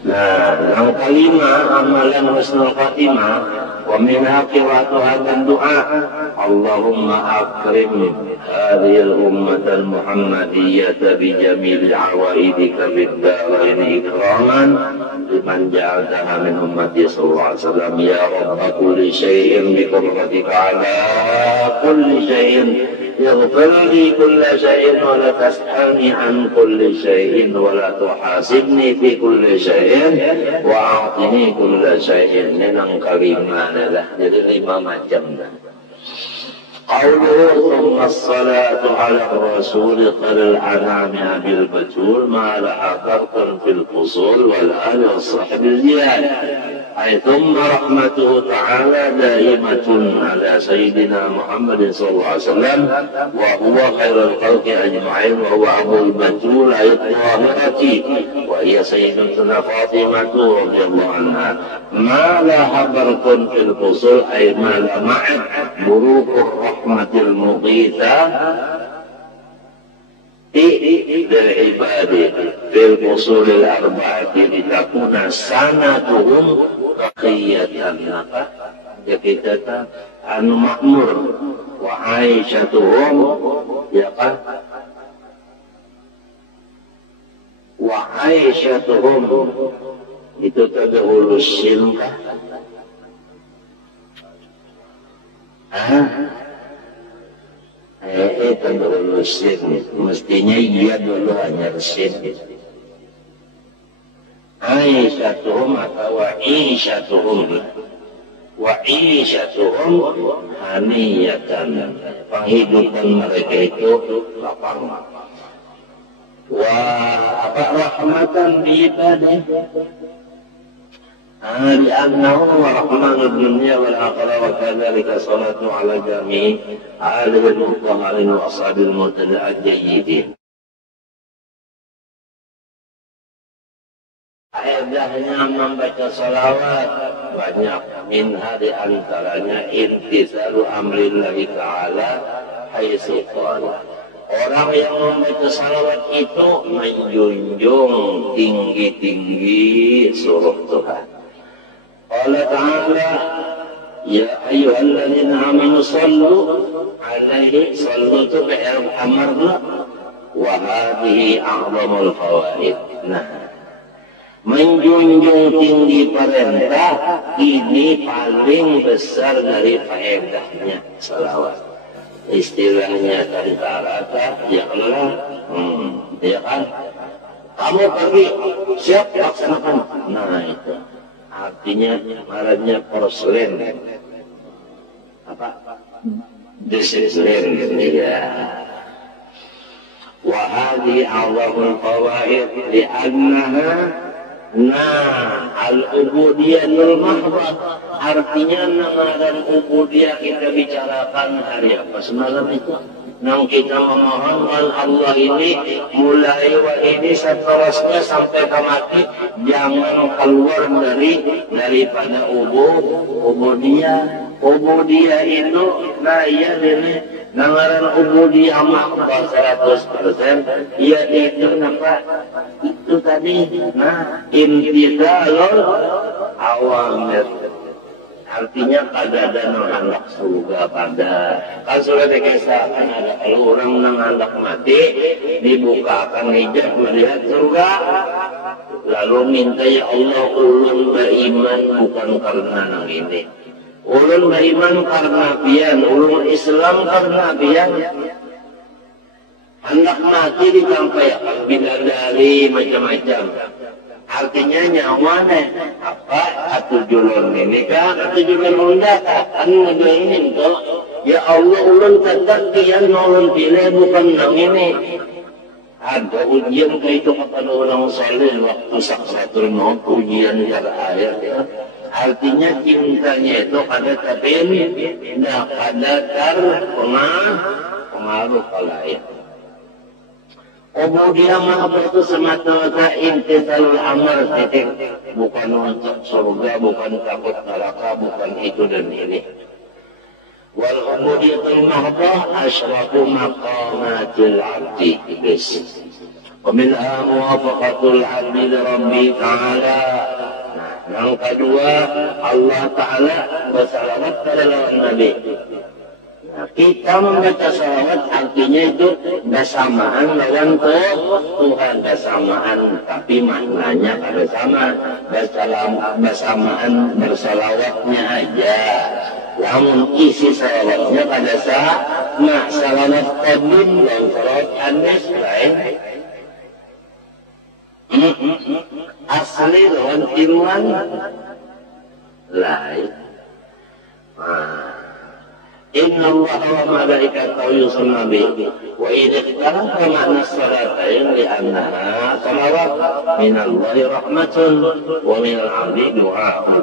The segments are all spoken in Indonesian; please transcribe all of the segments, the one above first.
Nah, yang kelima amalan husnul khatimah wa minha qira'atu hadzal du'a Allahumma akrim hadhil ummatal muhammadiyyata bi jamil awaidika bid darain ikraman liman ja'altaha min ummati sallallahu alaihi wasallam ya rabb kulli syai'in bi qudratika ala kulli syai'in اغفر لي كل شيء ولا تسألني عن كل شيء ولا تحاسبني في كل شيء وأعطني كل شيء من كريمان له. Jadi 5 macam dah. قوله ثم الصلاة على الرسول خير الأنام بالبتول ما لها فرق في الفصول والآل والصحب الزياد أي ثم رحمته تعالى دائمة على سيدنا محمد صلى الله عليه وسلم وهو خير الخلق أجمعين وهو أبو البتول أي الطاهرة وهي سيدتنا فاطمة رضي الله عنها ما لها فرق في الفصول أي ما لا معه بروق الرحمة المغيثة للعباد في الفصول الأربعة لتكون سنتهم بقية ya kita anu makmur wa aisyatuhum ya kan wa aisyatuhum itu tadahulu silka tadahulu sin mestinya iya dulu hanya sin aisyatuhum atau wa aisyatuhum wa isyatuhum haniyatan penghidupan mereka itu lapang wa apa rahmatan bi ibadihi li'annahu wa rahmanu dunya wal akhirah wa kadzalika salatu ala jami' alihi al-mutahharin wa ashabil mutada'ajjidin. Faedahnya membaca salawat banyak, minha di antaranya intisalu amrillahi ta'ala haitsu qala. Orang yang membaca salawat itu menjunjung tinggi-tinggi suruh Tuhan. Allah Ta'ala ya ayyuhalladzina amanu sallu alaihi sallu tu bi'ir amarna wa hadhihi a'zamul fawaid. Nah, menjunjung tinggi perintah ini paling besar dari faedahnya salawat. Istilahnya tentara ya Allah, ya kan? Kamu pergi siap laksanakan. Nah itu artinya marahnya porselen apa? Disiplin ya. Wahadi Allahul fawaid li'annaha al-ubudiyahul mahbah artinya namaran ubudiyah kita bicarakan hari apa semalam itu nang kita memohonkan Allah ini mulai wa ini seterusnya sampai ke mati jangan keluar daripada ubudiyah itu nah iya ini namaran ubudiyah mahbah 100% yaitu apa itu tadi nah imtithalul awamir artinya pada ada nangandap surga pada kan sudah dikisahkan ada orang nangandap mati dibukakan hijab melihat surga lalu minta ya Allah ulun beriman bukan karena nang ini ulun beriman karena pian ulun Islam karena pian hendak mati disampaikan bidadari macam-macam artinya nyawane apa atau julun ini kan atau julun unda kan ngejalanin kok ya Allah ulun tetap dia nolong pilih bukan nang ini ada ujian kayak itu kepada orang saleh waktu saksatul maut ujian terakhir ya artinya cintanya itu pada tapi nah pada pengaruh kalayak. Ubudiyah mahbah itu semata-mata intisalul amr titik bukan untuk surga bukan takut neraka bukan itu dan ini wal ubudiyatul mahbah asyrafu maqamatil abdi ومنها موافقة العبد لربه تعالى. Yang kedua, Allah Ta'ala bersalawat pada Nabi. Nah, kita membaca salawat artinya itu bersamaan lawan Tuhan, bersamaan, tapi maknanya pada sama, bersamaan bersalawatnya aja. Namun isi salawatnya pada sama, salawat qadim dan salawat anis lain. Asli lawan tiruan lain. Inna Allah wa malaikatahu yusalluna bihi wa idza ikhtalafa ma'na as-salatayn li'annaha salawat minallahi rahmatun wa minal 'abdi du'a'un.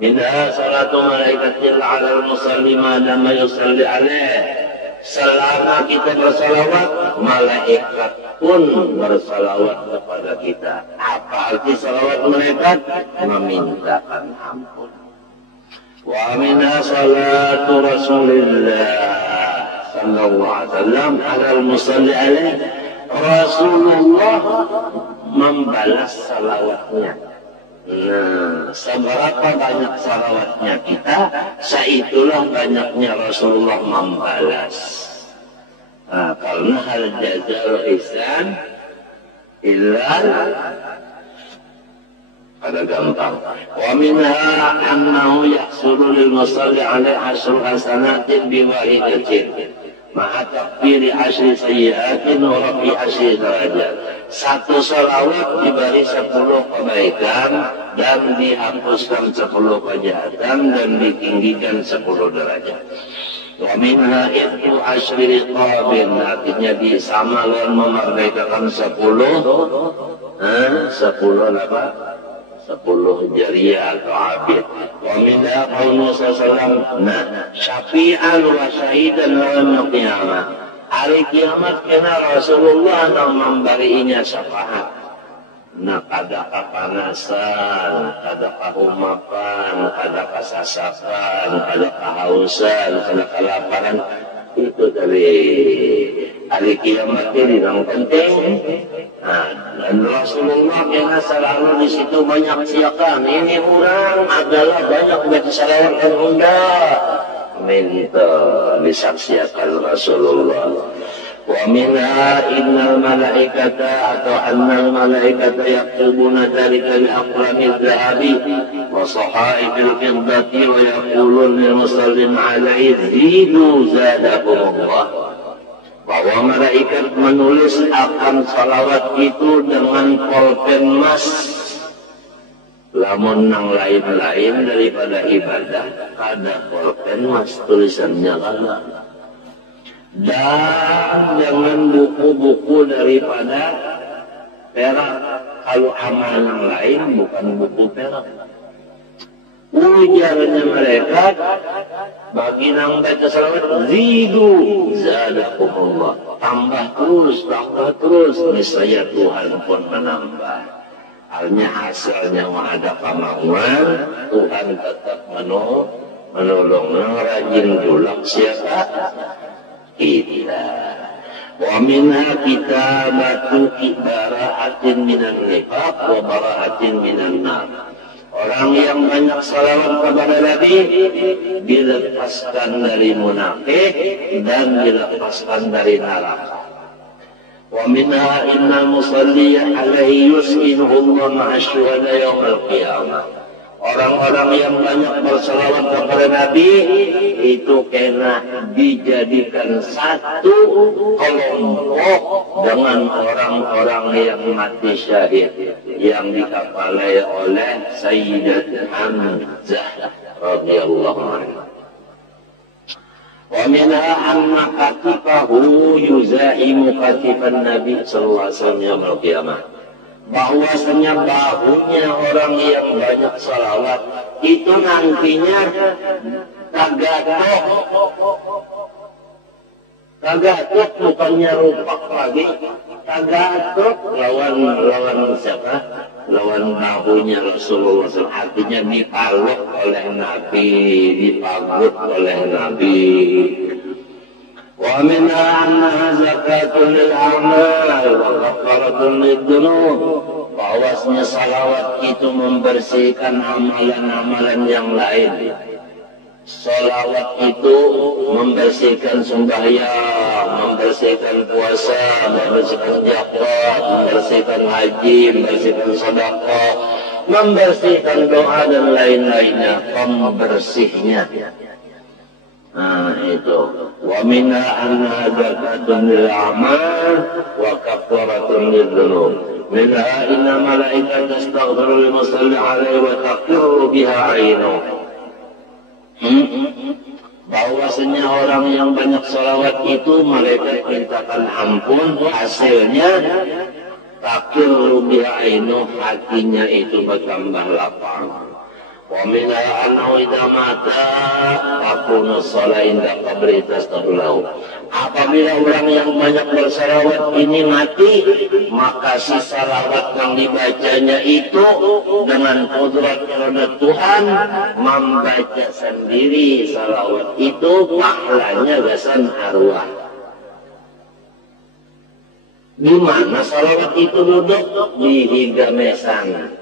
Minha salatu malaikatil 'alal musalli ma lam yusalli 'alaihi. Selama kita bersalawat, malaikat pun bersalawat kepada kita. Apa arti salawat malaikat? Memintakan ampun. Wa minha salatu Rasulillah sallallahu alaihi wasallam 'alal musalli alaihi. Rasulullah membalas salawatnya. Nah, seberapa banyak salawatnya kita, seitulah banyaknya Rasulullah membalas. Nah, karena hal jazal ihsan illa ada gampang. Wa minha annahu yahsulu lil musalli alaihi asyru hasanatin bi wahidatin ma'a takfiri asyri sayyi'atin wa rafi asyri darajat. Satu salawat diberi 10 kebaikan dan dihapuskan 10 kejahatan dan ditinggikan 10 derajat. Wa minha itu asyri riqabin, artinya disama dan memerdekakan 10 apa? 10 jariah atau abid. Wa minha qaulun sallallahu syafi'an wa syahidan yawmal qiyamah. Hari kiamat kena Rasulullah memberinya syafaat. Nah, kada kepanasan, kada kehumapan, kada kesasapan, kada kehausan, kada kelaparan. Itu dari hari kiamat ini yang penting. Nah, dan Rasulullah kena selalu di situ banyak siakan. Ini orang adalah banyak baca salawat dan undah. Minta disaksikan Rasulullah. Wa minha innal malaikata atau annal malaikata yaktubuna dzalika li aqlamil dhahabi wa sahaibil fiddati wa yaqulun lil musallin alaihi zidu zadakumullah. Bahwa malaikat menulis akan salawat itu dengan pulpen emas. Lamun nang lain-lain daripada ibadah, ada pulpen mas tulisannya kada. Dan dengan buku-buku daripada perak. Kalau amal yang lain bukan buku perak. Ujarnya mereka bagi nang baca salawat, zidu zadakumullah, tambah terus, niscaya Tuhan pun menambah. Halnya hasilnya ada kemauan, Tuhan tetap menolong. Rajin julak siapa? Kita. Wa minha kitabatu bara'atin minan nifaq wa bara'atin minan nar. Orang yang banyak salawat kepada Nabi dilepaskan dari munafik dan dilepaskan dari neraka. Wa minha innal musalli alaihi yus'inuhu Allah ma'a syuhada yaumil qiyamah. Orang-orang yang banyak bersalawat kepada Nabi itu kena dijadikan satu kelompok dengan orang-orang yang mati syahid yang dikapalai oleh Sayyidat Hamzah radhiyallahu anhu. Wa minha anna katifahu yuzaimu katifan Nabi sallallahu alaihi wasallam yaumil qiyamah. Bahwasanya bahunya orang yang banyak salawat itu nantinya tagatok bukannya rupak lagi, tagatok lawan siapa? Lawan bahunya Rasulullah SAW, artinya dipaluk oleh Nabi, dipagut oleh Nabi. Wa minha annaha zakatun lil a'mal wa kafaratun lid dzunub. Bahwasanya salawat itu membersihkan amalan-amalan yang lain. Salawat itu membersihkan sembahyang, membersihkan puasa, membersihkan zakat, membersihkan haji, membersihkan sedekah, membersihkan doa dan lain-lainnya, pembersihnya. Nah itu. Wa minha annaha zakatun lil a'mal wa kafaratun lid dzunub. Minha inna malaikata tastaghfiru lil musalli 'alaihi wa taqirru biha 'ainuhu. Bahwasanya orang yang banyak salawat itu mereka mintakan ampun, hasilnya taqirru biha 'ainuhu, hatinya itu bertambah lapang. Wa minha annahu idza mata takunu shalah inda qabri tastaghfiru. Apabila orang yang banyak bersalawat ini mati, maka si salawat yang dibacanya itu dengan kudrat kepada Tuhan membaca sendiri salawat itu pahalanya gasan arwah. Di mana salawat itu duduk? Di higamesan.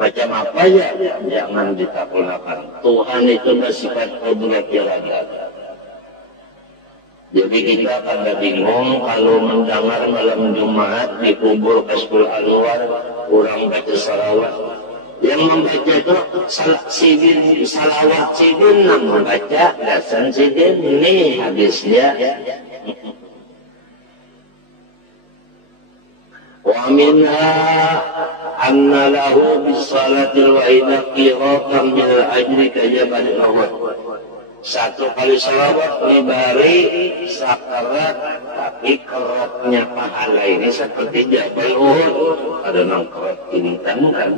Macam apa ya? Jangan ditaklukkan. Tuhan itu bersifat kudrat yang ada. Jadi kita pada bingung kalau mendengar malam Jumat di kubur Kasbul Anwar orang baca salawat. Yang membaca itu salawat sidin, yang membaca gasan sidin. Ini hadisnya. Wa minha anna lahu bisalatil wahida qiratan min al-ajri kajabal Uhud. Satu kali salawat diberi sakarat, tapi kerotnya pahala ini seperti Jabal Uhud. Ada nang kerot bintang kan.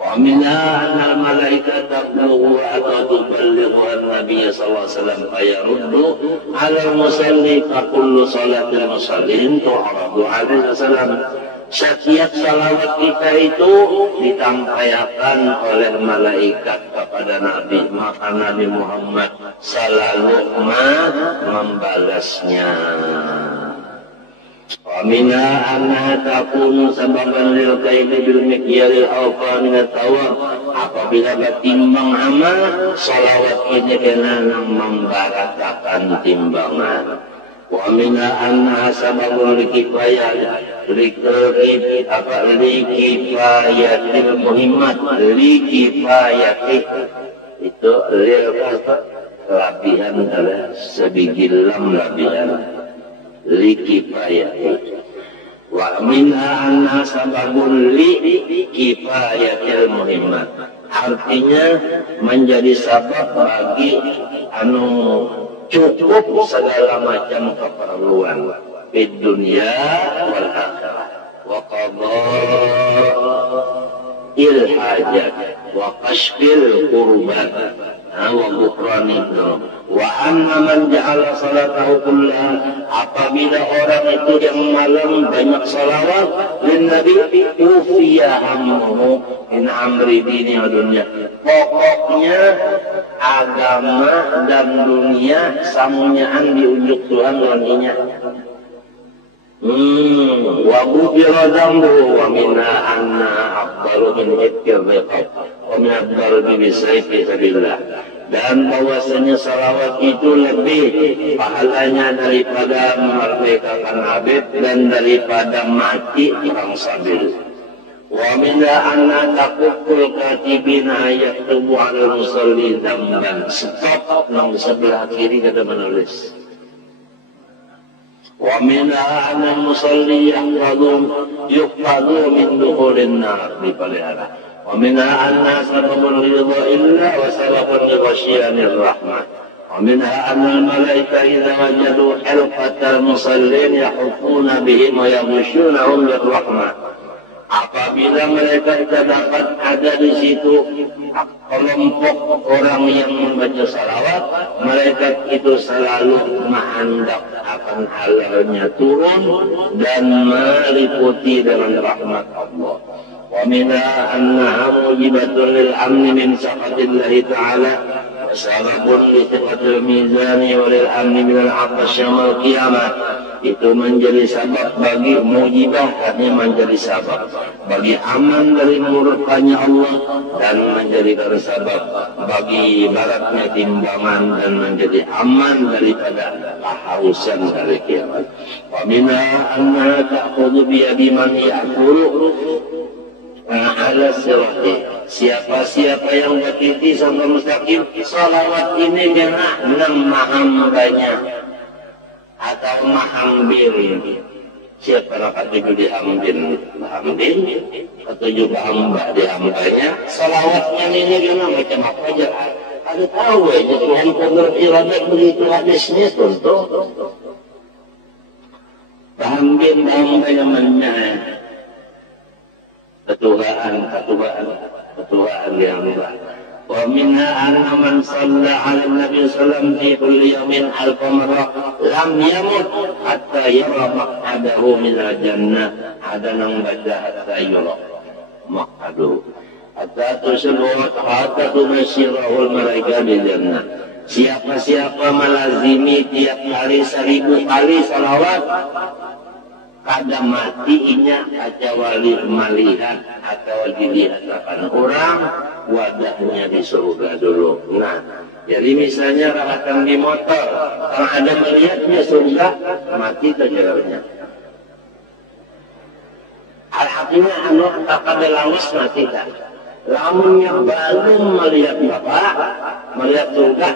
Wa minha anna al-malaikata tablughu atau tuballighu an-nabiy sallallahu alaihi wasallam fayaruddu 'ala al-musalli fa kullu salatil musallin tu'radu 'alaihi wasallam. Setiap salawat kita itu ditampaikan oleh malaikat kepada Nabi, maka Nabi Muhammad selalu membalasnya. Wa minha annaha takunu sababan lil kaili bil mikyaril awfa min at-tawab. Apabila bertimbang amal, salawat ini kena membarakakan timbangan. Wa minha annaha sababun likifayatil muhimmat, likifayati itu latihan adalah sebigilam latihan likifayati. Wa minha annaha sababun likifayatil muhimmat, artinya menjadi sabab bagi cukup segala macam keperluan di dunia wal akhirah. Wa qada'il hajat wa kashfil kurbat wa ghufranid dzunub. Wa anna man ja'ala salatahu kullaha, apabila orang itu yang malam banyak salawat lin nabi ufiya hammuhu in amri dini wa dunya. Pokoknya agama dan dunia samunyaan diunjuk Tuhan loninya. Wa ghufira dzambu wa minna anna afdalu min itkir riqab wa min ad-darbi bisayfi sabilillah. Dan bahwasanya salawat itu lebih pahalanya daripada memerdekakan abid dan daripada mati perang sabil. Wa minna anna taqufful katibina yaktubu 'alal musalli dzamban. Stop nang sebelah kiri kata menulis. Wa minna anna musalli yuqadu min dukhulin nar, dipelihara. Wa minna anna sababun ridha'illah wa sababun lighasyianir rahmah. Wa minha anna al-malaika idza wajadu hilfatal musallin yahufuna bihim wa yaghshunahum birrahmah. Apabila mereka dapat ada di situ kelompok orang yang membaca salawat, mereka itu selalu menghendap akan halalnya turun dan meliputi dengan rahmat Allah. Wa minha annaha mujibatun lil amni min sakhatillahi ta'ala wa Sababun li thiqatil mizani walil amni minal atas yaumil qiyamah. Itu menjadi sebab bagi mujibah, artinya menjadi sebab bagi aman dari murkanya Allah, dan menjadikan sebab bagi baratnya timbangan, dan menjadi aman daripada kehausan dari kiamat. Wa minha anna ta'khudhu bi yadi man ya'kulu ala sirati. Siapa-siapa yang bertiti sampai mustaqim, salawat ini kena 6 mahambanya atau mahambir. Siapa nak itu dihambin, ketujuh hamba dihambanya. Salawatnya ini kena macam apa aja. Ada tahu aja Tuhan kodrat iradat begitu hadisnya tentu. Hambin hambanya mana? Ketuaan yang Allah. Wa minha anna man shalla 'ala Nabi sallallahu alaihi wasallam fi kulli yawmin alf marrah lam yamut hatta yara maq'adahu min al-jannah. Ada nang baca hatta yara maq'adahu hatta tusabbat hatta tumasyirahul malaika bil jannah. Siapa-siapa melazimi tiap hari 1000 kali salawat, kada matinya kecuali melihat atau dilihatkan orang wadahnya di surga dulu. Nah, jadi misalnya rakan di motor, kalau ada melihatnya surga, mati kejarnya. Alhamdulillah anu kada lawas mati kan. Lamun yang belum melihat bapak, melihat surga,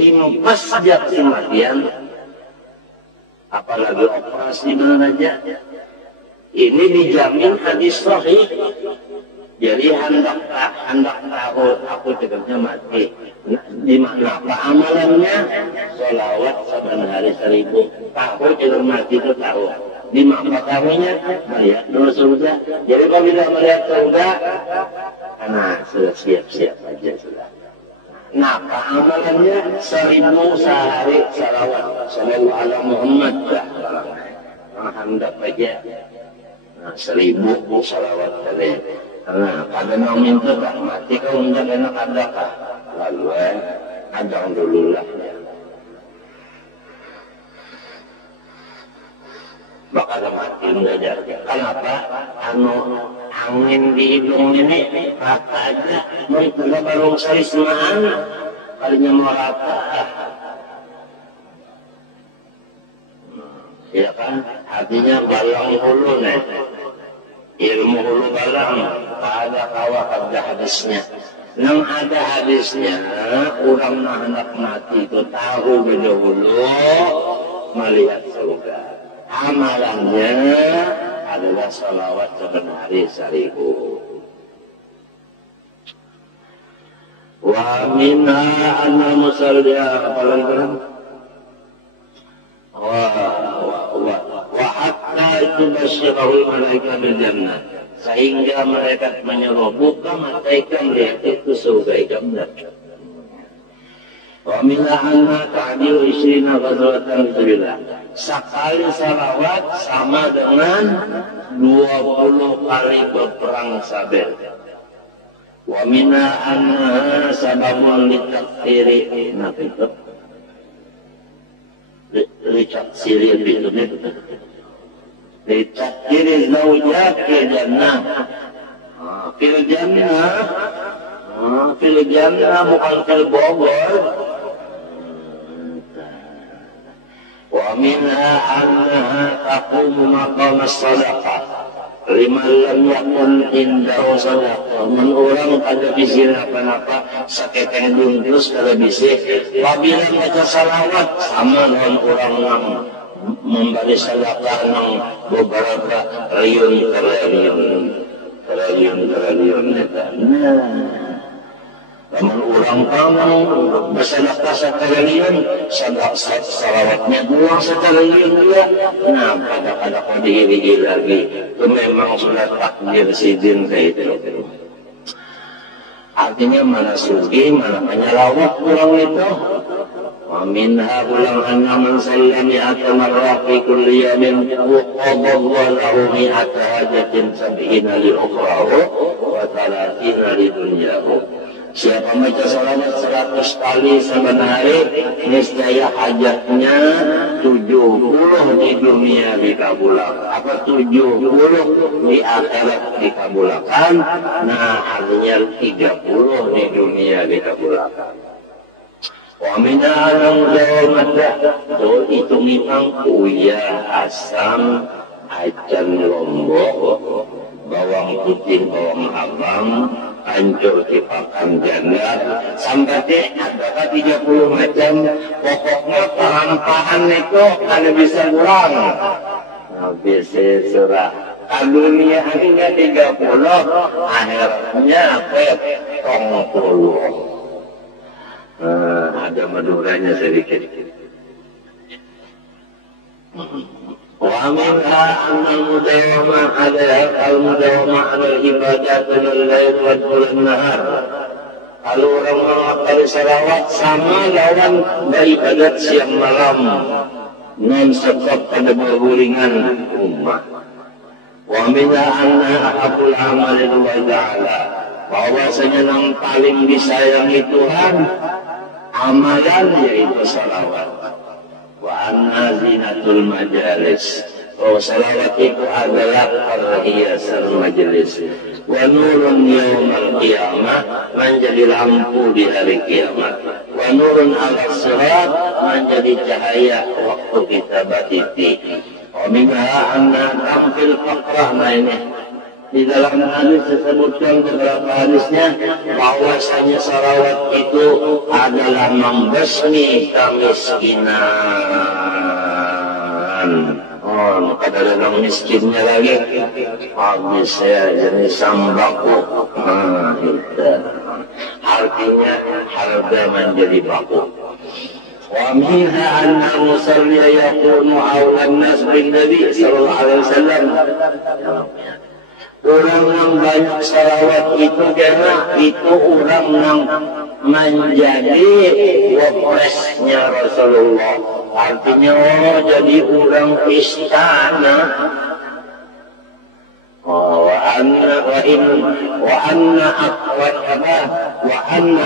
timpas saja kematian. Apalagi operasi mana aja. Ini dijamin hadis sahih. Jadi hendak tahu aku cekapnya mati. Di mana apa amalannya? Sholawat saban hari 1000. Tahu cekap mati itu tahu. Di mana tahunya? Melihat dulu surga. Jadi kalau tidak melihat surga, karena sudah siap-siap aja sudah. Nah, amalannya 1000 sehari salawat sallallahu ala Muhammad dah. Hendak aja. Nah, 1000 salawat kali. Nah, pada mau minta tak mati kalau hendak enak ada kah? Lalu ada dulu lah. Bakal mati mengajar. Kenapa? Angin di hidung ini rata aja. Mereka baru sari semaan. Kalinya mau rata. Ya kan? Hatinya balang hulu nih. Ilmu hulu balang. Ada kawah ada hadisnya. Nang ada hadisnya, orang hendak mati itu tahu dahulu melihat surga. Amalannya adalah salawat sebenarnya 1000. Wa minha anna musalliya apalan wa hatta tubasyirahul malaika bil jannah, sehingga mereka menyuruh buka mataikan dia itu surga jannah. Wa minha anna ta'dilu 20 ghazwatan fisabilillah. Sekali salawat sama dengan 20 kali berperang sabar. Wa minha anna sababun litakfiri nafiqat. Litakfiri itu litakfiri zawjat ke jannah. Fil jannah bukan fil bogor. Wa minha annaha taqumu maqam as-sadaqah liman lam yakun indahu sadaqah. Man orang pada bisir apa-apa saketeng bungkus kada bisik apabila baca salawat sama dengan orang yang memberi sedekah nang beberapa triliun eta. Namun orang kamu bersedekah setriliun, salawatnya doang setriliun juga. Nah, pada kau dihiri lagi, itu memang sudah takdir sidin kayak itu. Artinya mana sugi, mana menyalawat orang itu. Wa minha ulang anna man sallami atamarra fi kulli yamin qadallahu lahu mi'ata hajatin sab'ina li ukhrahu wa 30 li dunyahu. Siapa baca salawat 100 kali saban hari, niscaya hajatnya 70 di dunia dikabulkan. Apa 70 di akhirat dikabulkan? Nah, artinya 30 di dunia dikabulkan. Wa minal jawamata itu memang uyah asam acan lombok bawang putih bawang abang hancur dipakan janda sampai ada 30 macam pokoknya pahan-pahan itu ada bisa kurang bisa surah dunia hingga 30 akhirnya petong puluh. Ada maduranya sedikit. Wa minha al-mudawama ala ibadat al-lail wa nahar. Kalau orang mengamal salawat sama lawan ibadat siang malam, non-stop pada bergulingan umat. Wa minha anna ahabul amal lillahi ta'ala. Bahwasanya yang paling disayangi Tuhan amalan yaitu salawat. Wa anna zinatul majalis. Oh, salawat itu adalah perhiasan majelis. Wa nurun yaumal qiyamah, menjadi lampu di hari kiamat. Wa nurun ala sirat, menjadi cahaya waktu kita batiti. Wa minha anna tampil fakrah. Nah ini di dalam hadis disebutkan beberapa hadisnya bahwasanya salawat itu adalah membasmi kemiskinan. Oh, kada ada orang miskinnya lagi. Habis saya jenis sambako. Nah, itu. Artinya harga menjadi baku. Wa minha anna musalliya yakunu awlan nas bin Nabi sallallahu alaihi wasallam. Orang yang banyak salawat itu karena itu orang yang menjadi wapresnya Rasulullah. Artinya jadi orang istana. Wa anna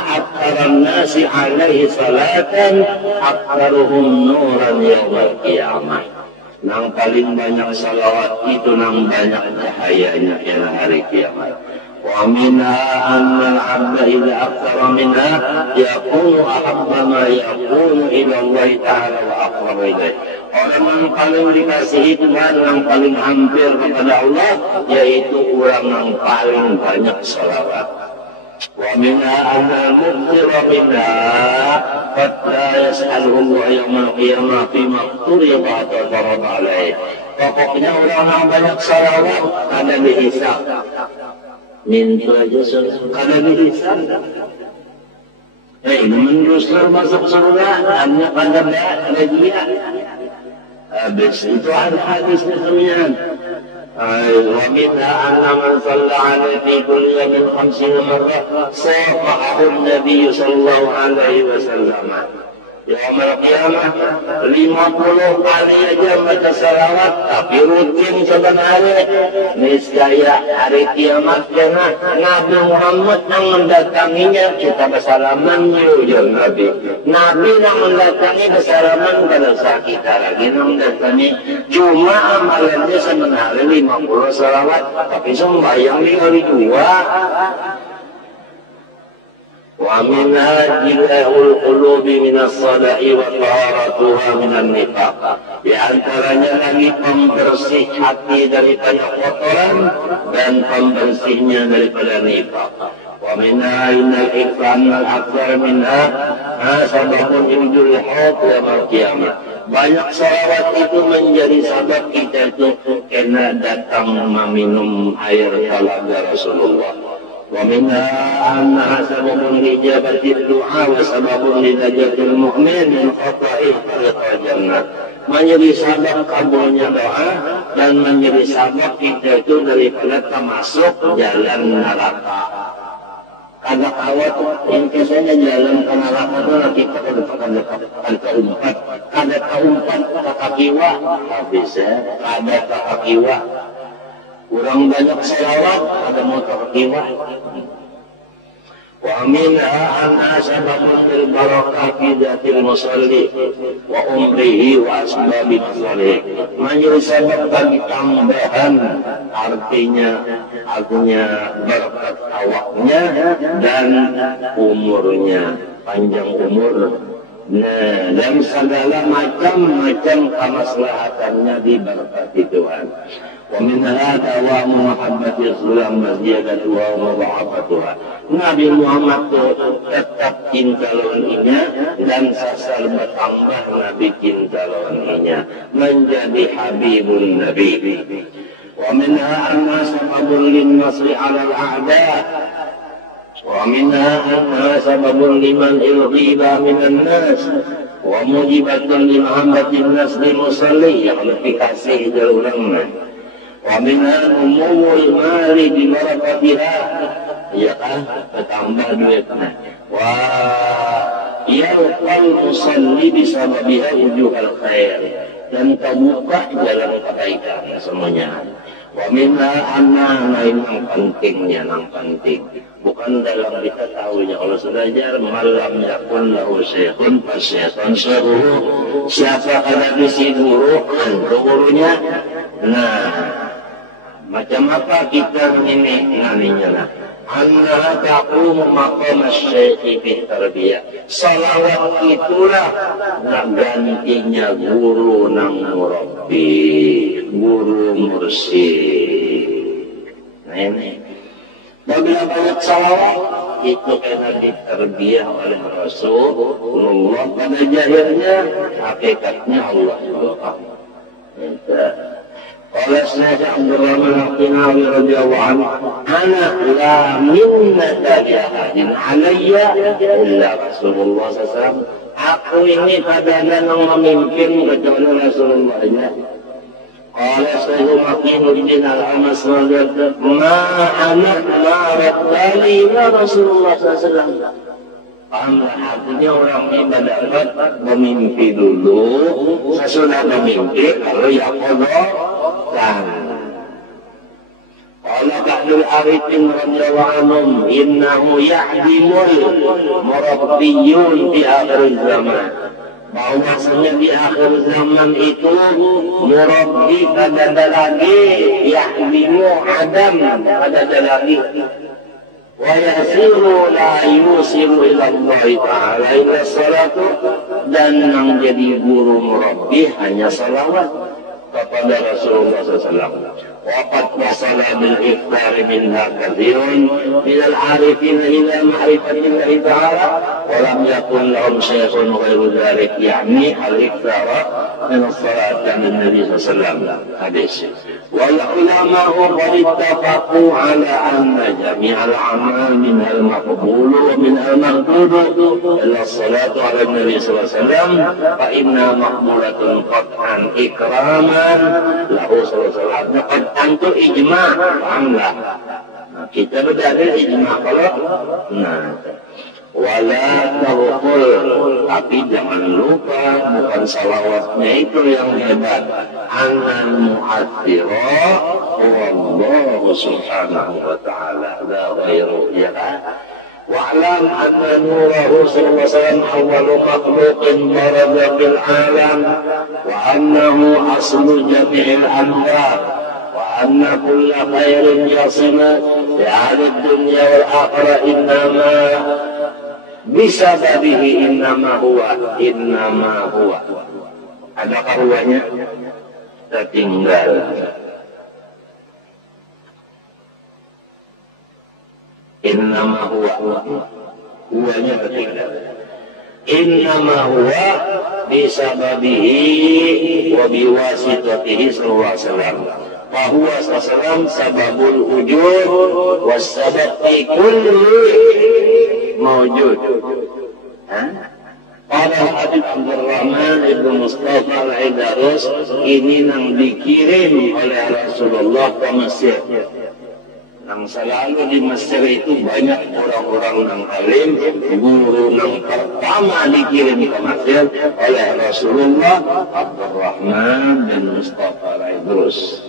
aktsara nasi alaihi salatan aktsaruhum nuran yaumil qiyamah. Nang paling banyak salawat itu nang banyak cahayanya pada hari kiamat. Wa minha anna al-'abda idza aktsara minha yakunu ahabba ma yakunu ila Allah ta'ala wa aqrab ilayh. Orang yang paling dikasihi Tuhan, yang paling hampir kepada Allah, yaitu orang yang paling banyak salawat. Wa minha anna al-mubtira minha qad la yas'aluhu yawmal qiyamah fi maqturi ba'da farad alaih. Pokoknya orang yang banyak salawat ada dihisab. Minta aja kada dihisab. Meneruskan masuk surga hanya pada ada dia. Habis itu ada hadisnya semuanya. ومنها أن من صلى عليه في كل يوم 50 مرة صافحه النبي صلى الله عليه وسلم يوم القيامة 50 kali aja baca salawat tapi rutin saban hari niscaya hari kiamat karena Nabi Muhammad yang mendatanginya kita bersalaman yuk Nabi yang mendatangi bersalaman pada saat kita lagi mendatangi cuma amalannya sebenarnya 50 salawat tapi sembahyang di hari 2. Wa minha jilahul qulubi minas sada'i wa taharatuha minan nifaq. Di antaranya lagi pembersih hati daripada kotoran dan pembersihnya daripada nifaq. Wa minha innal ikram al-akbar minha sababun yujul haut yaumil qiyamah. Banyak salawat itu menjadi sebab kita itu kena datang meminum air telaga Rasulullah. ومنها أنها سبب لإجابة الدعاء وسبب لنجاة المؤمن من خطئه طريق الجنة. Menjadi sebab kabulnya doa dan menjadi sebab kita itu daripada termasuk jalan neraka. Kada kawat intinya jalan ke neraka itu nanti kita keempat. Kada keempat kakakiwa bisa kada kakakiwa. Kurang banyak salawat ada mau terkiwa. Wa minha anha sababun bil barakah fi dzatil musalli wa umrihi wa asbabi masalih. Menjadi sebab bagi tambahan artinya berkat awaknya dan umurnya, panjang umur. Nah, dan segala macam kemaslahatannya diberkati Tuhan. Wa min hadha wa muhabbati Islam maziyadatu wa mudha'afatuha. Nabi Muhammad itu tetap cinta lawannya dan sasar bertambah Nabi cinta lawannya menjadi Habibun Nabi. Wa minha anna sababun lin nasri 'ala al-a'da'. ومنها أنها سبب لمن الغيبة من الناس وموجبة لمحبة الناس للمصلي yang lebih kasih dari ulama. ومنها نمو المال ببركتها, ya kan, bertambah duitnya. Wa yalqal musalli bisababiha wujuhal khair, dan terbuka jalan kebaikan semuanya. Wa minha anna yang pentingnya, yang penting bukan dalam kita tahunya. Kalau sudah jar malam yakun lahu syekhun fasyaitan syekhuhu, siapa ada bisi guru, gurunya. Nah, macam apa kita ini naninya lah. Anna taqumu maqam asy-syaikh fi tarbiyah. Salawat itulah gantinya guru nang murabbi, guru mursyid. Nah ini bila banyak salawat itu karena diterbiah oleh Rasulullah. Pada jahilnya hakikatnya Allah SWT. Oleh Syekh Abdul Rahman Al-Qinawi radhiyallahu anhu, ana la minnata li ahadin alayya illa Rasulullah SAW. Aku ini kadang-kadang memimpin kecuali Rasulullah. Qala Syekh Makinuddin Al-Hamas radhiyallahu anhu, ma ana la rabbali ya Rasulullah SAW. Pahamlah, artinya orang ibadat memimpi dulu, sesudah memimpi kalau ya qadha. Qala ba'dul arifin radhiyallahu anhum, innahu ya'dimul murabbiyun fi akhir zaman. Bahwasanya di akhir zaman itu murabbi pada lagi, ya'dimu adam pada lagi. Wa yasiru la yusiru ila Allah Ta'ala illa salatu, dan yang jadi guru murabbi hanya salawat kepada Rasulullah SAW. Waqad wasala bil iftar minha kathirun minal arifin ila ma'rifatillahi ta'ala wa lam yakun lahum syekhun ghairu dhalik, yakni al-iftara min as-salat min Nabi SAW. Hadis. Wal ulama'u qad ittafaqu ala anna jami'al amal min al-maqbul wa min al-mardud ila as-salatu ala Nabi SAW fa inna maqbulatun qat'an ikraman lahu sallallahu alaihi wasallam. Antu ijma', pahamlah. Kita berdalil ijma' kalau wala tawakul, tapi jangan lupa bukan salawatnya itu yang hebat. Annal mu'athira Allah subhanahu wa ta'ala la ghairu, ya kan? Wa'lam anna nurahu sallallahu alaihi wasallam awwalu makhluqin barada fil alam wa annahu aslu jami'il anwar. أن كل خير يصل لأهل الدنيا والآخرة إنما بسببه إنما هو adakah huwanya tertinggal. Innama huwanya tertinggal. Innama huwa bisababihi wa biwasitatihi sallallahu alaihi wasallam. Bahwa sallallahu sababul wujud wasabab fi kulli mawjud. Pada Habib Abdul Rahman Ibn Mustafa Al-Idarus ini yang dikirim oleh Rasulullah ke Mesir. Yang selalu di Mesir itu banyak orang-orang yang alim, guru yang pertama dikirim ke Mesir oleh Rasulullah Abdul Rahman bin Mustafa Al-Idarus.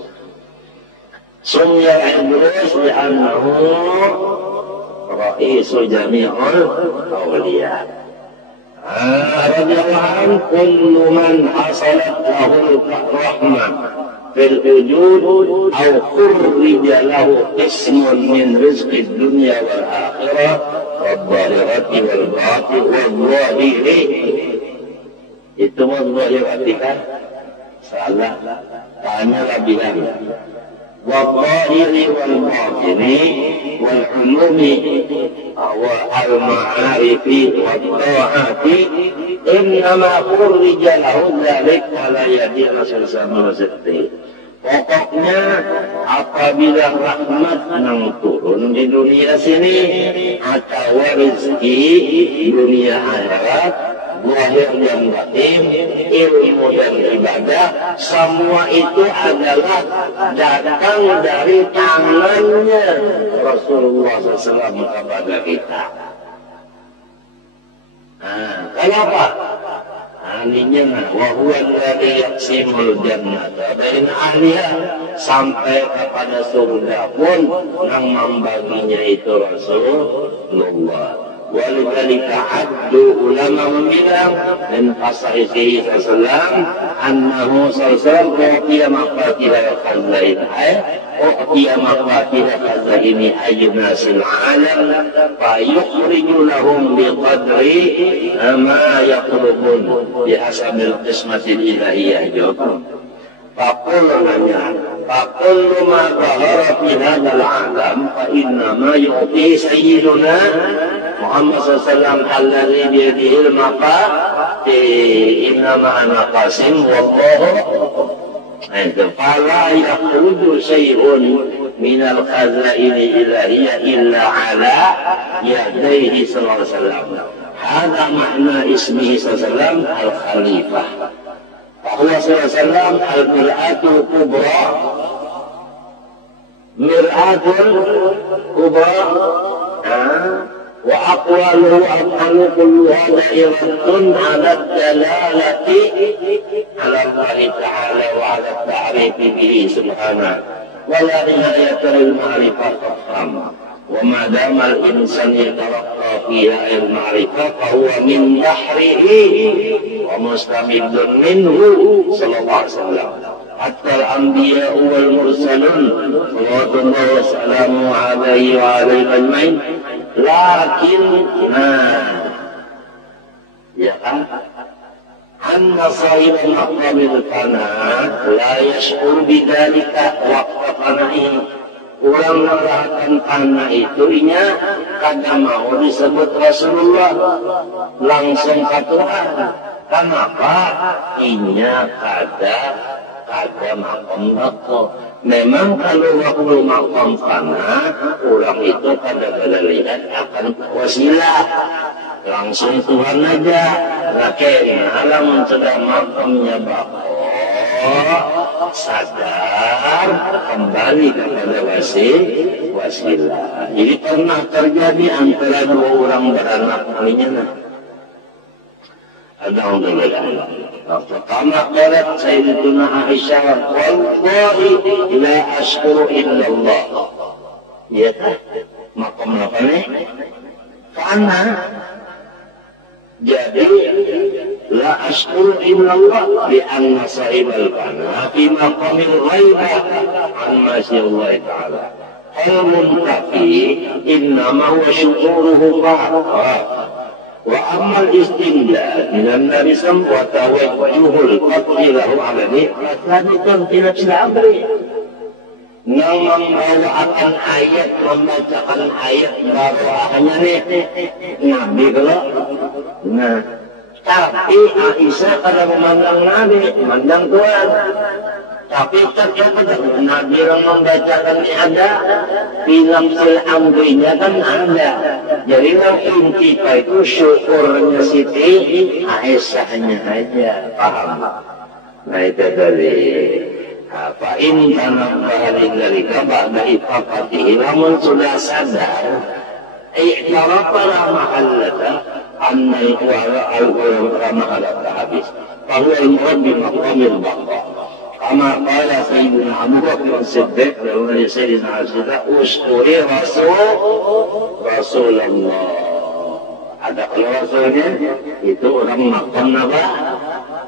Sumya Idrus li'annahu ra'isu jami'ul awliya. Radiyallahu anhu kullu man hasalat lahul rahmah fil wujud aw khurrija lahu ismun min rizqid dunya wal akhirah wal zahirati wal batin wal zahiri. Itu mau zahirati kan? Salah. Tanyalah bilang wal zahiri wal batini wal ulumi wal ma'arifi wal ta'ati innama khurrija lahu dzalik ala yadi Rasul sallallahu alaihi wasallam. Pokoknya apabila rahmat yang turun di dunia sini atau rezeki dunia akhirat, zahir dan batin, ilmu dan ibadah, semua itu adalah datang dari tangannya Rasulullah SAW kepada kita. Kenapa? Ahlinya wahuwa alladhi yaqsimul jannata baina ahliha, sampai kepada surga pun yang membaginya itu Rasulullah. Walidzalika addu ulama bilang dan fasaihi sallallahu annahu sallallahu uqiya maqatila khazain uqiya maqatila khazaini ajnasil alam fa yukhriju lahum biqadri ma yaqulun bihasabil qismatil ilahiyyah. Jawab فكل ما ظهر في هذا العالم فإنما يعطي سيدنا محمد صلى الله عليه وسلم الذي بيده المقام إنما أنا قاسم والله فلا يخرج شيء من الخزائن الإلهية إلا على يديه صلى الله عليه وسلم. هذا معنى اسمه صلى الله عليه وسلم الخليفة. Bahwa sallallahu al-mir'atul kubra, mir'atul kubra, wa aqwaluhu aqwalu kulluha da'iratun ala dalalati ala Allah ta'ala wa ala ta'rifi bihi subhanahu wa la nihayata lil ma'rifah faham. وما دام الإنسان يترقى فيها المعرفة فهو من بحره ومستمد منه صلى الله عليه وسلم. حتى الأنبياء والمرسلون صلوات الله وسلامه عليه وعليهم أجمعين لكن أن صاحب مقام الفناء لا يشعر بذلك وقت فنائه. Orang merasakan tanah itunya kada mau disebut Rasulullah langsung ke Tuhan. Kenapa? Inya kada makom bako. Memang kalau waktu makom fana, orang itu kada lihat akan wasilah. Langsung Tuhan aja. Laki malam sudah makomnya bako. Sadar kembali kepada wasilah. Jadi pernah terjadi antara dua orang beranak kalinya. Alhamdulillah. Pertama kali Sayyidatuna Aisyah, wallahi la ashkuru illallah. Ya kan? Makom apa nih? Karena jadi la ashkuru illallah lianna sahibal fana fi maqamil ghaibah an masyaallah ta'ala. Al-muntafi innama huwa syukuruhu fa'ah wa amal istimdad minan nabi sallallahu wa tawajjuhul qatli lahu alani tadikun tidak silabri nang membawakan ayat, membacakan ayat bawaannya nih Nabi kalau tapi Aisyah kada memandang Nabi, memandang Tuhan. Tapi ternyata Nabi yang membacakan ini ada, film amrinya kan ada. Jadi yang kita itu syukurnya Siti Aisyahnya aja, paham? Nah itu dari apa ini tanah bahalin dari kabar dari papati. Namun sudah sadar, i'tarafa mahallata anna al-ulama al-ulama habis. Bahwa al-murad bi maqamil baqqa. Kama qala Sayyidina Abu Bakar As-Siddiq dari Sayyidina As-Siddiq uskuri Rasulullah. Ada kalau Rasulnya itu orang makan apa?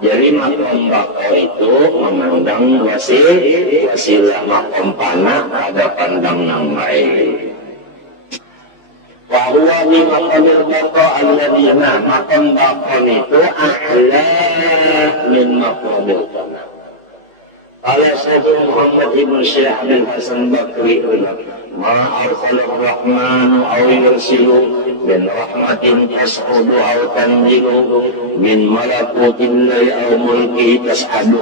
Jadi makan bako itu memandang wasilah makan panah ada pandang yang baik. Bahwa di makamil bako alladina makan bako itu a'la min makamil panah. Qala Syekh Muhammad ibn Syekh bin Hasan Bakri ma arsalar rahmanu aw yursilu min rahmatin tas'udu aw tanzilu min malakutillahi aw mulkihi tas'adu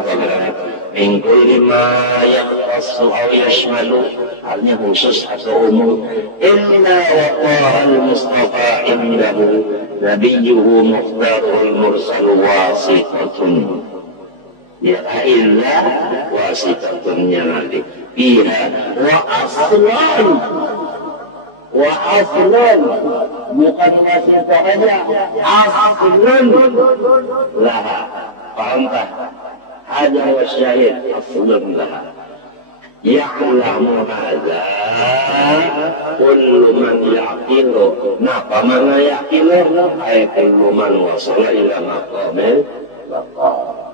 min kulli ma yaqtassu aw yashmalu artinya khusus atau umum illa waqaha al-mustafa indahu nabiyyuhu mukhtaruhul mursalu wasitatun ya illa wasitatun nanti fiha wa aslan bukan wasitah saja aslan laha paham tak ada wasyahid aslan laha ya'lamu hadza kullu man yaqilu nah pamana yaqilu ay kullu man wasala ila maqamil baqaa.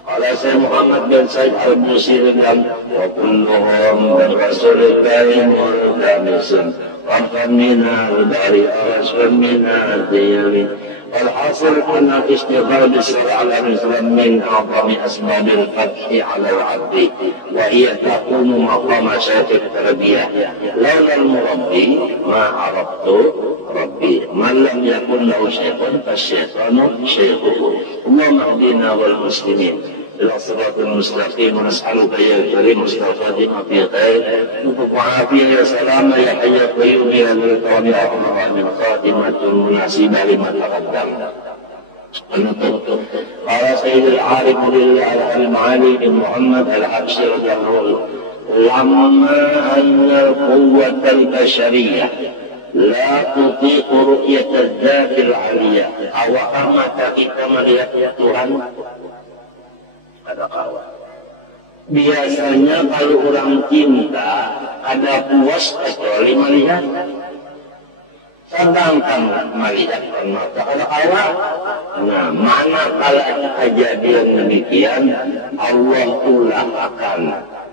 Qala Syekh Muhammad bin Said Al-Busiri dan wa kulluhum min Rasulillahi multamisun rahman minal dari araswan minal diyami walhasil anna istighfar bisra ala misran min a'zami asbabil fathi ala al-abdi wa hiya taqumu maqama syaikhit tarbiyah lawla al-murabbi ma arabtu rabbi man lam yakun lahu syaikhun fasyaitanu syaikhuhu Allahumma hdina wal muslimin إلى الصراط المستقيم ونسألك يا كريم مستقيم في خير وعافية يا سلام يا حي يا قيوم يا ذا الكرم يا رحمن خاتمة مناسبة لما تقدم. قال سيد العارف لله المعالي بن محمد الحبشي رضي الله عنه لما أن القوة البشرية لا تطيق رؤية الذات العليا أو أمت kita melihat Tuhan. Ada kawan. Biasanya kalau orang cinta ada puas kecuali melihat. Sedangkan melihat mata ada kawan. Nah, mana kalau kejadian demikian Allah ulah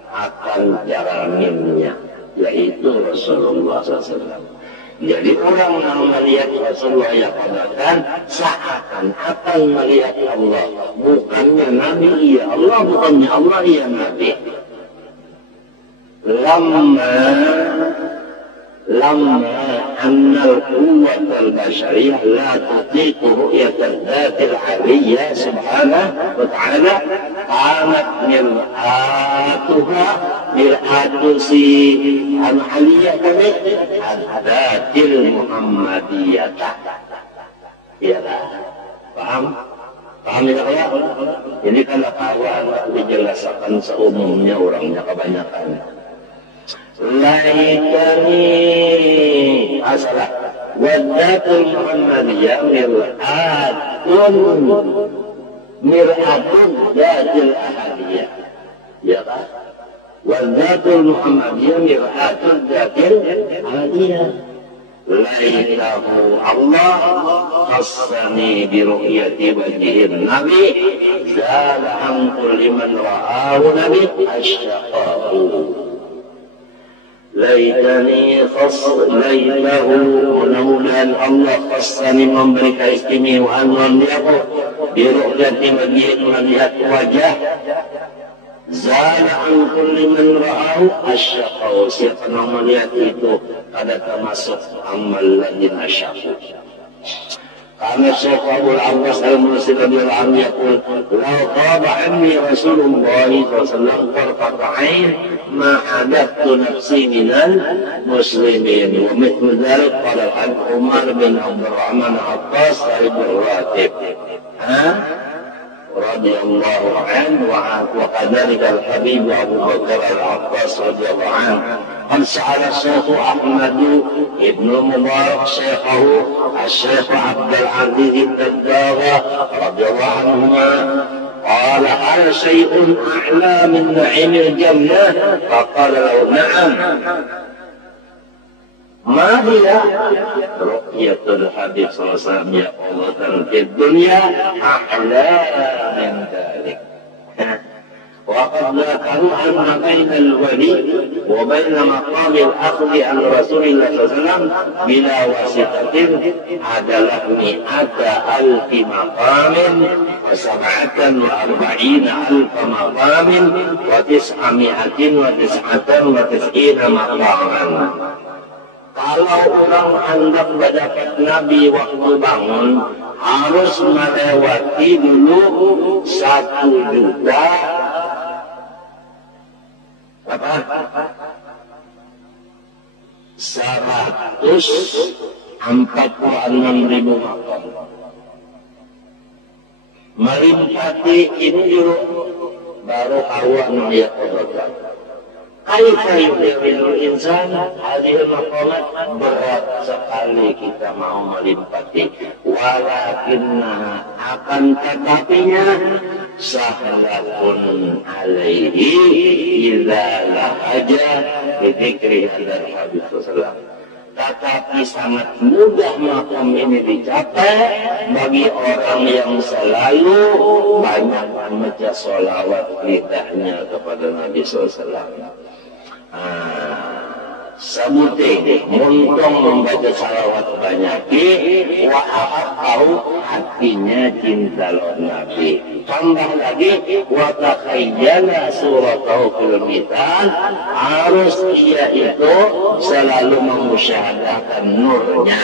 akan jalaninnya, yaitu Rasulullah SAW. Jadi orang yang melihat Rasulullah yang katakan seakan-akan melihat Allah, bukannya Nabi iya Allah, bukannya Allah iya Nabi. Lama annal quwwat al-bashariyah la tutiqu ru'yat al-dhat al-'aliyyah subhanahu wa ta'ala qamat mir'atuha mir'atu si al-'aliyyah kami al-dhatil muhammadiyah. Ya paham? Paham ya Allah? Ini kalau kawan dijelaskan seumumnya orangnya kebanyakan. Laitani asalah wadatul Muhammadiyah mir'atun datil ahadiyah ya kan wadatul Muhammadiyah mir'atun datil ahadiyah laitahu Allah khassani biru'yati wajhin nabi zala an kulli man ra'ahu nabi asyaqahu laitani lailahu mudah-mudahan Allah khassani memberikan istimewaan waliyaku biru'yati wajhin melihat wajah zala an kulli man ra'ahu asyaqahu siapa yang melihat itu ada termasuk amal ladin asyaqu. Karena Syekh Abdul Abbas Al-Mursi radhiyallahu anhu yaqul law qaba anni Rasulullah sallallahu alaihi wasallam ma hadattu nafsi minal muslimin wa mithlu dzalik qala Umar bin Abdurrahman Abbas Ibn Ratib radhiyallahu anhu wa kadzalika al-Habib Abu Bakar Al-Abbas radhiyallahu anhu. قد سأل الشيخ أحمد ابن المبارك شيخه الشيخ عبد العزيز الدباغ رضي الله عنهما قال هل شيء أعلى من نعيم الجنة فقال له نعم ما هي رؤية الحبيب صلى الله عليه وسلم يقظة في الدنيا أعلى من ذلك وقد ذكروا أن بين الولي وبين مقام الأخذ عن رسول الله صلى الله عليه وسلم بلا واسطة adalah 100,000 مقام و47,000 مقام و999 مقاما. Kalau orang hendak mendapat Nabi waktu bangun harus melewati dulu 1.000.000 apa? 146.000 makam. Melimpati ini dulu baru awal melihat obat. Kaifa yudhilul insan hadhil maqamat, berat sekali kita mau melimpati. Walakinna akan tetapinya sahlatun alaihi idza lahaja bidikri hadal habib sallallahu. Tetapi sangat mudah makam ini dicapai bagi orang yang selalu banyak membaca sholawat lidahnya kepada Nabi SAW. Sebutin muntong membaca salawat banyak wa tahu hatinya cinta Nabi. Tambah lagi wa takhayyala suratahu fil mitan, harus dia itu selalu memusyahadakan nurnya.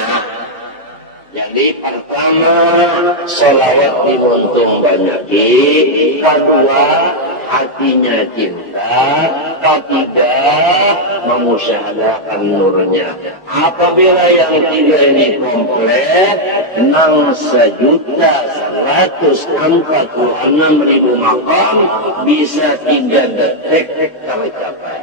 Jadi pertama salawat dimuntung banyak, kedua hatinya cinta, ketiga memusyahadakan nurnya. Apabila yang tiga ini komplit, 1.146.000 makam bisa 3 detik tercapai.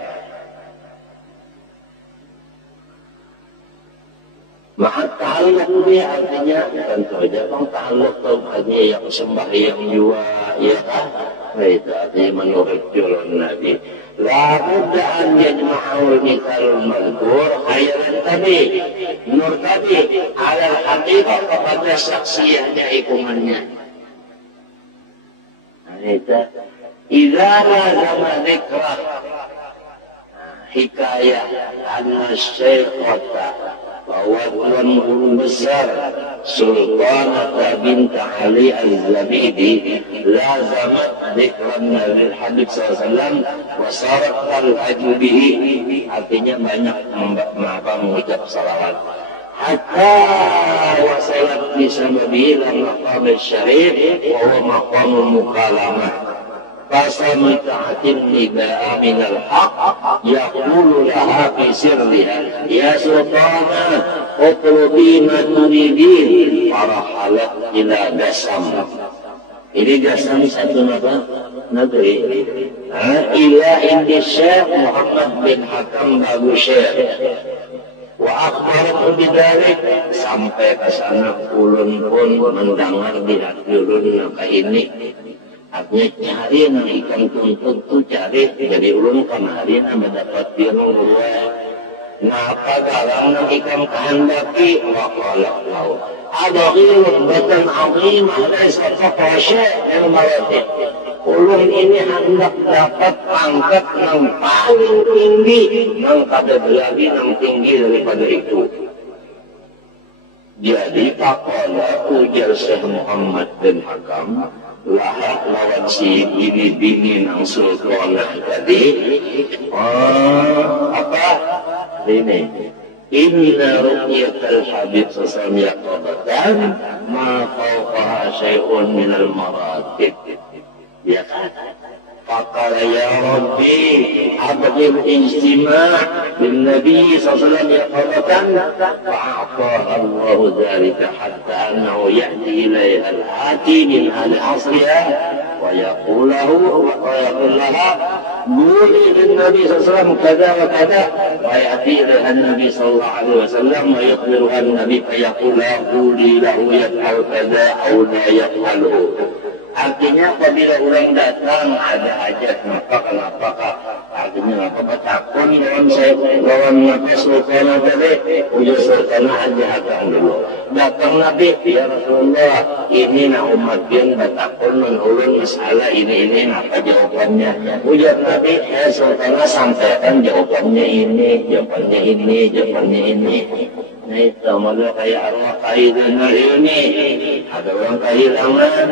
Maka ta'alluq ini artinya tentu saja ta'alluq tauhidnya yang sembahyang juga, ya kan? Itu artinya menurut jalan Nabi. La budda an yajma'ul mithalul madhkur khairan tadi. Nur tadi alal haqiqah kepada saksiahnya ikumannya. Itu idza lazama dzikrah hikayah anna syekhata bahwa Tuan Guru Besar Sultanata bint Ali Al-Zabidi lazamat dzikran Nabi Habib SAW wasarat al-haju bihi, artinya banyak mengucap salawat hatta wasalat bisababi ila maqam syarif wa huwa maqam mukalamah. Fasamitatin nida'a minal haq yaqulu laha fi sirriha ya sultana utlubi ma turidin farahalat ila Dasam. Ini Dasam satu negeri ila indi Syekh Muhammad bin Hakam Bagu Syekh wa akhbaratu bidalik, sampai ke sana ulun pun mendengar di hati ulun naka ini. Artinya cari nang ikan tuntut tu cari, jadi ulun kan hari nang mendapat biru luar. Napa dalam nang ikan kehendaki waqala lau. Ada ilmu batan azim ada satu pasya yang mawati. Ulun ini hendak dapat pangkat yang paling tinggi, yang kada lagi yang tinggi daripada itu. Jadi pakola ujar Syekh Muhammad bin Hakam lahak lawan si bini-bini nang sultanah tadi. Apa? Ini inna ru'yatal habib sallallahu alaihi wasallam ma fawqaha syai'un minal maratib. Ya kan? فقال يا ربي أبغض الاجتماع بالنبي صلى الله عليه وسلم يقظة، فأعطاه الله ذلك حتى أنه يأتي إليها الآتي من أهل عصرها ويقول لها قولي للنبي صلى الله عليه وسلم كذا وكذا، ويأتي إليها النبي صلى الله عليه وسلم ويخبرها النبي فيقول لها قولي له يفعل كذا أو لا يفعله. Artinya apabila orang datang ada hajat maka kenapa artinya apa takun dalam saya lawan Nabi Sultan tadi ujar Sultan aja akan dulu datang Nabi ya Rasulullah ini nak umat yang bertakun menulun masalah ini apa jawabannya ujar Nabi ya Sultan sampaikan jawabannya ini nah itu malah kayak arwah kehilangan ini ada orang kehilangan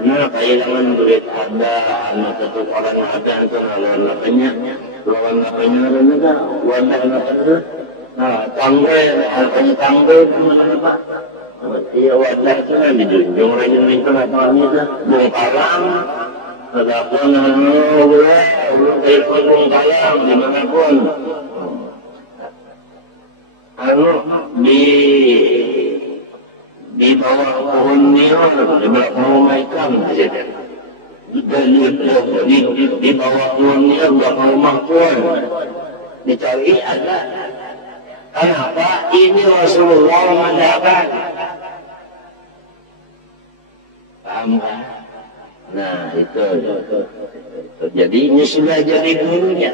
nah kehilangan duit ada anak ketukaran ada itu lawan lapanya ada wadah lapanya nah tangga harganya tangga mana pak iya wadah itu kan dijunjung lagi itu bongkaran tetapi Allah telepon bongkaran dimanapun di bawah pohon nira di bawah pohon maikam di bawah pohon nira di bawah rumah pohon dicari ada kenapa ini Rasulullah mendapat paham kan? Nah itu jadi ini sudah jadi gurunya.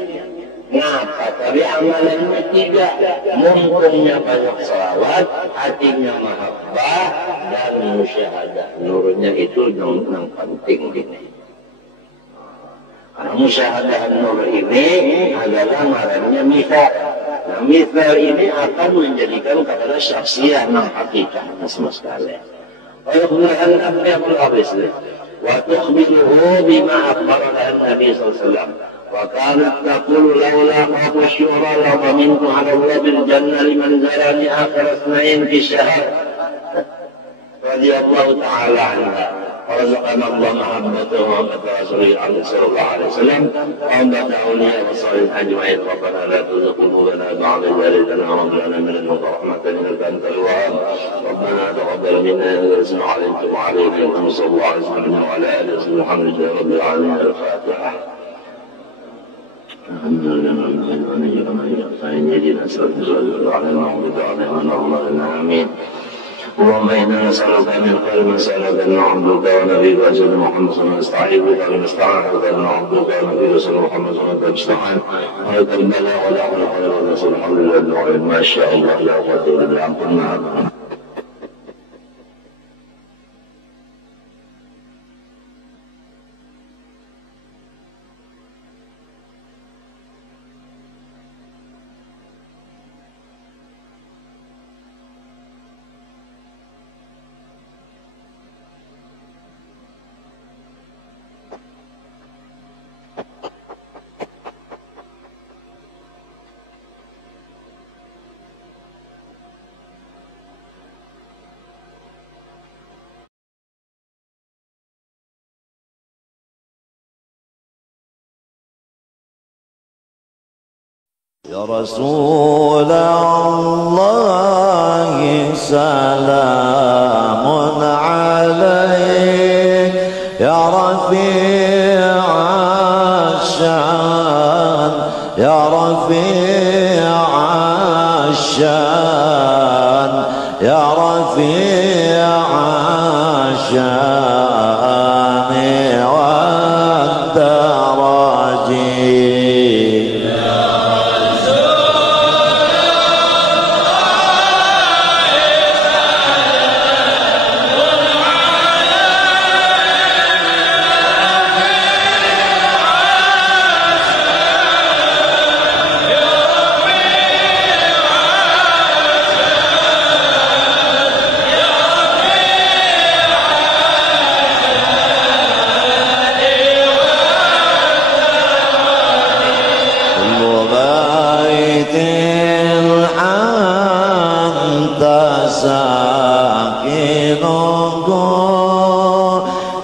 Ngapa? Tapi amalannya tidak. Mumpungnya banyak salawat, hatinya mahabbah dan musyahadah. Nurnya itu yang penting ini. Karena musyahadah nur ini adalah marahnya mithal. Nah, mithal ini akan menjadikan kepada syaksiah yang hakikat sama sekali. Walaupun Nabi Abdul Habis, wa tukhbiruhu bima akhbarahu Nabi SAW. وكانت تقول لولا خوف الشهرة لضمنت على الله بالجنة لمن زارني آخر اثنين في الشهر رضي الله تعالى عنها ورزقنا الله محبته ومحبة رسوله صلى الله عليه وسلم وأنبت أولياء والصالحين أجمعين ربنا لا تزغ قلوبنا بعد إذ هديتنا وهب لنا من لدنك رحمة إنك أنت الوهاب ربنا تقبل منا إنك أنت العليم وتب علينا محمد صلى الله عليه وسلم وعلى آله وصحبه الحمد لله رب العالمين الفاتحة الحمد لله رب العالمين سيدنا صلى الله عليه وسلم آمين اللهم إنا نسألك من خير ما سألك أن عبدك ونبيك وسيدنا محمد صلى الله عليه وسلم نستعين بك ونستعان بك أن عبدك ونبيك وسيدنا محمد صلى الله عليه وسلم نستعين ولك البلاء ولا حول ولا قوة إلا بالله الحمد لله ما شاء الله لا قوة إلا بالله يا رسول الله سلام عليك يا رفيع الشان يا رفيع الشان يا رفيع الشان والدرجين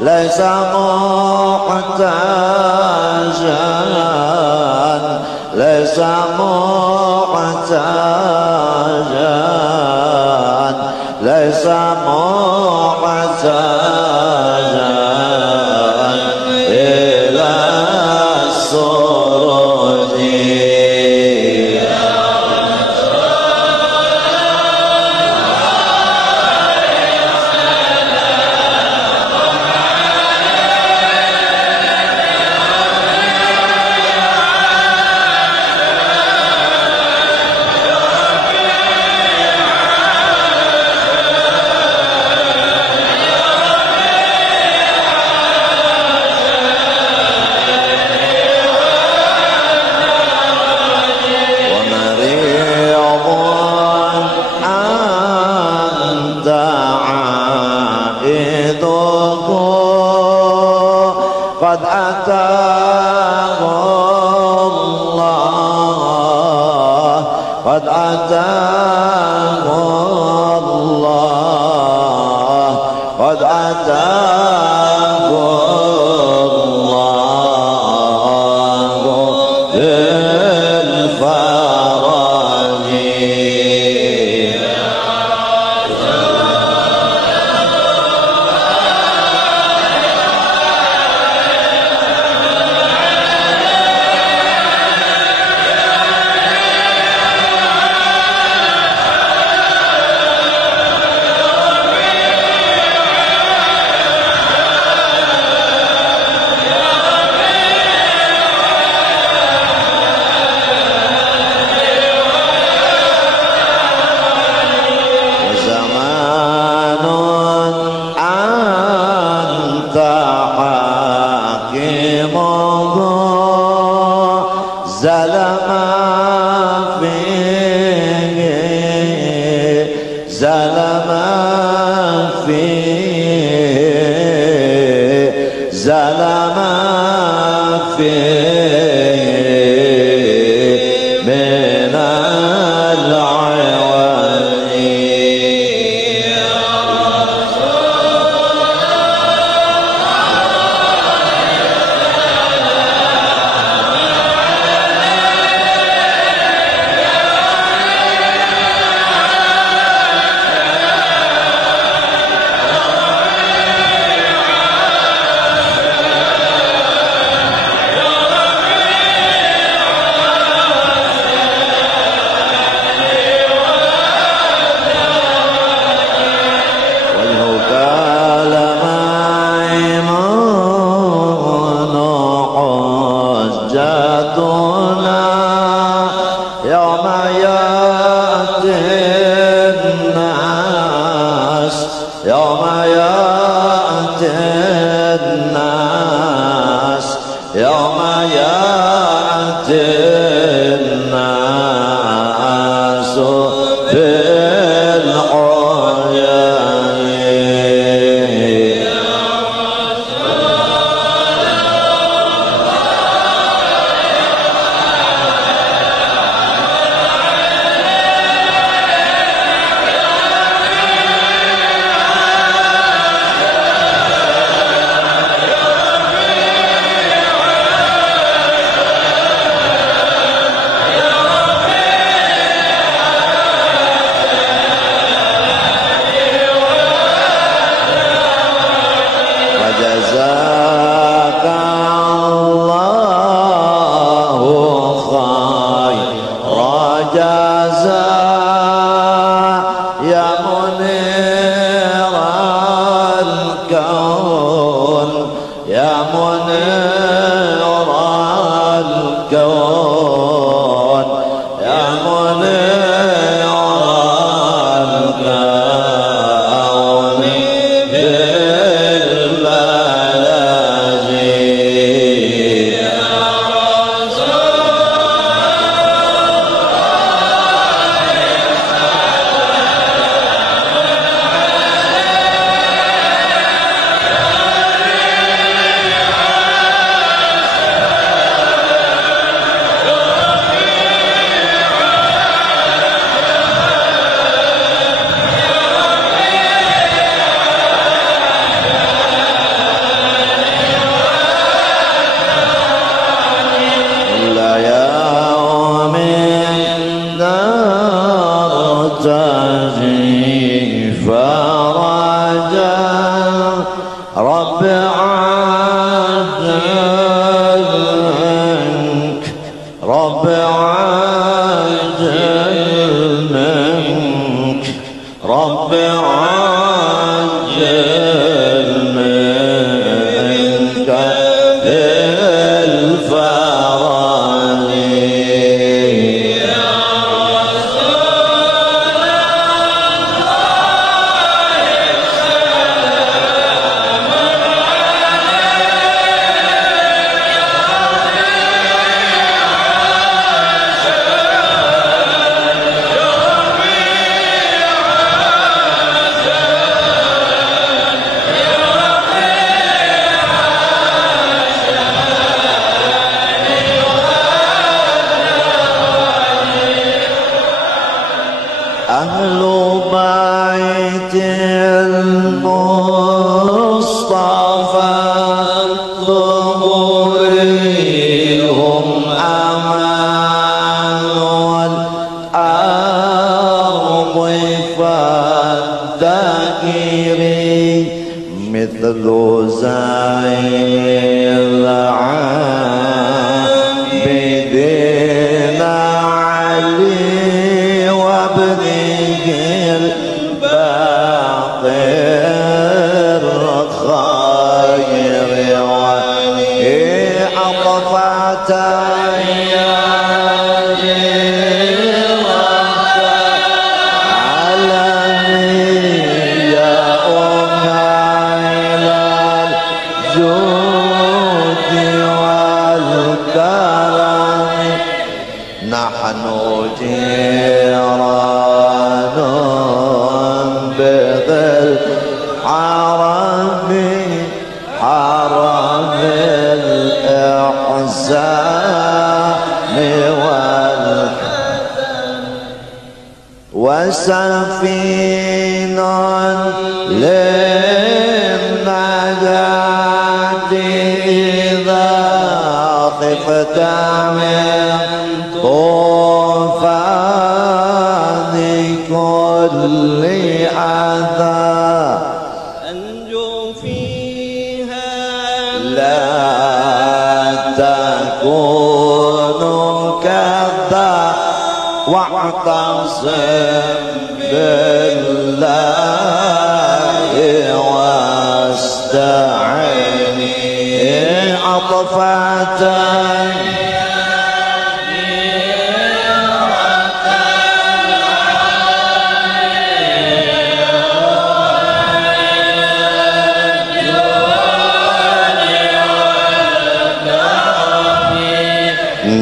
ليس محتاجا ليس محتاجا ليس محتاجا إلى السرور قد أتاه الله قد أتاه الله بالفرج أهل بيت المصطفى الطهور هم أمان الأرض فالذاكرين مثل زي العابدين علي وابنه الباقر خير وأطفأت نحن جيران بذل حرم حرم الإحسان وسفينا للنجاة إذا خفت من طوفان كل أذى أنجو فيها لا تكون كذا واعتصم بالله واستعن أطفأت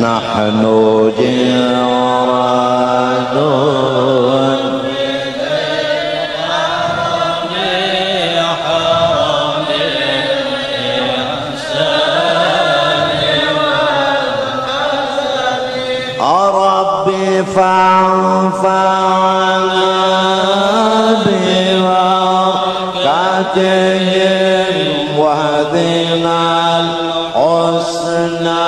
نحن جيران ربي فانفعنا ببركاتهم واهدنا الحسنى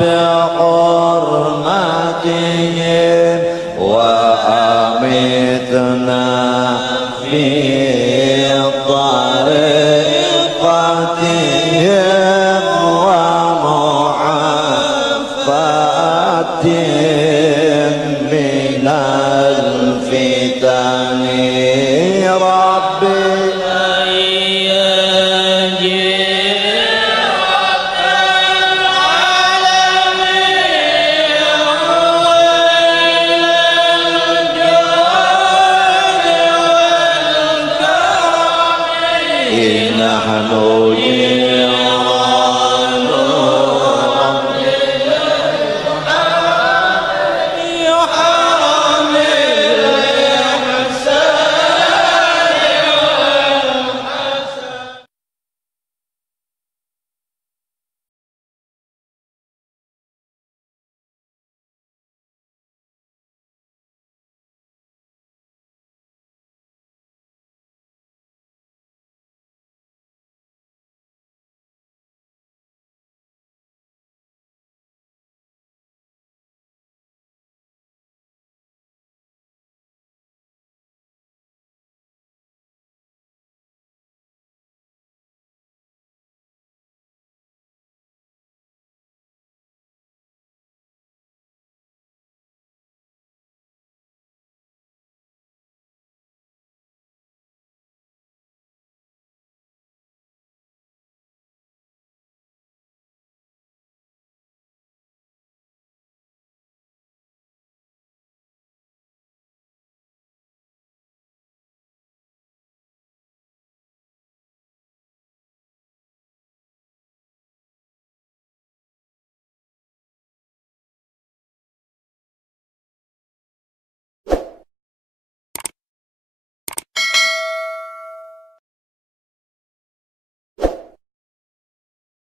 بحرمتهم وأمتنا في طريقتهم ومعافاتهم من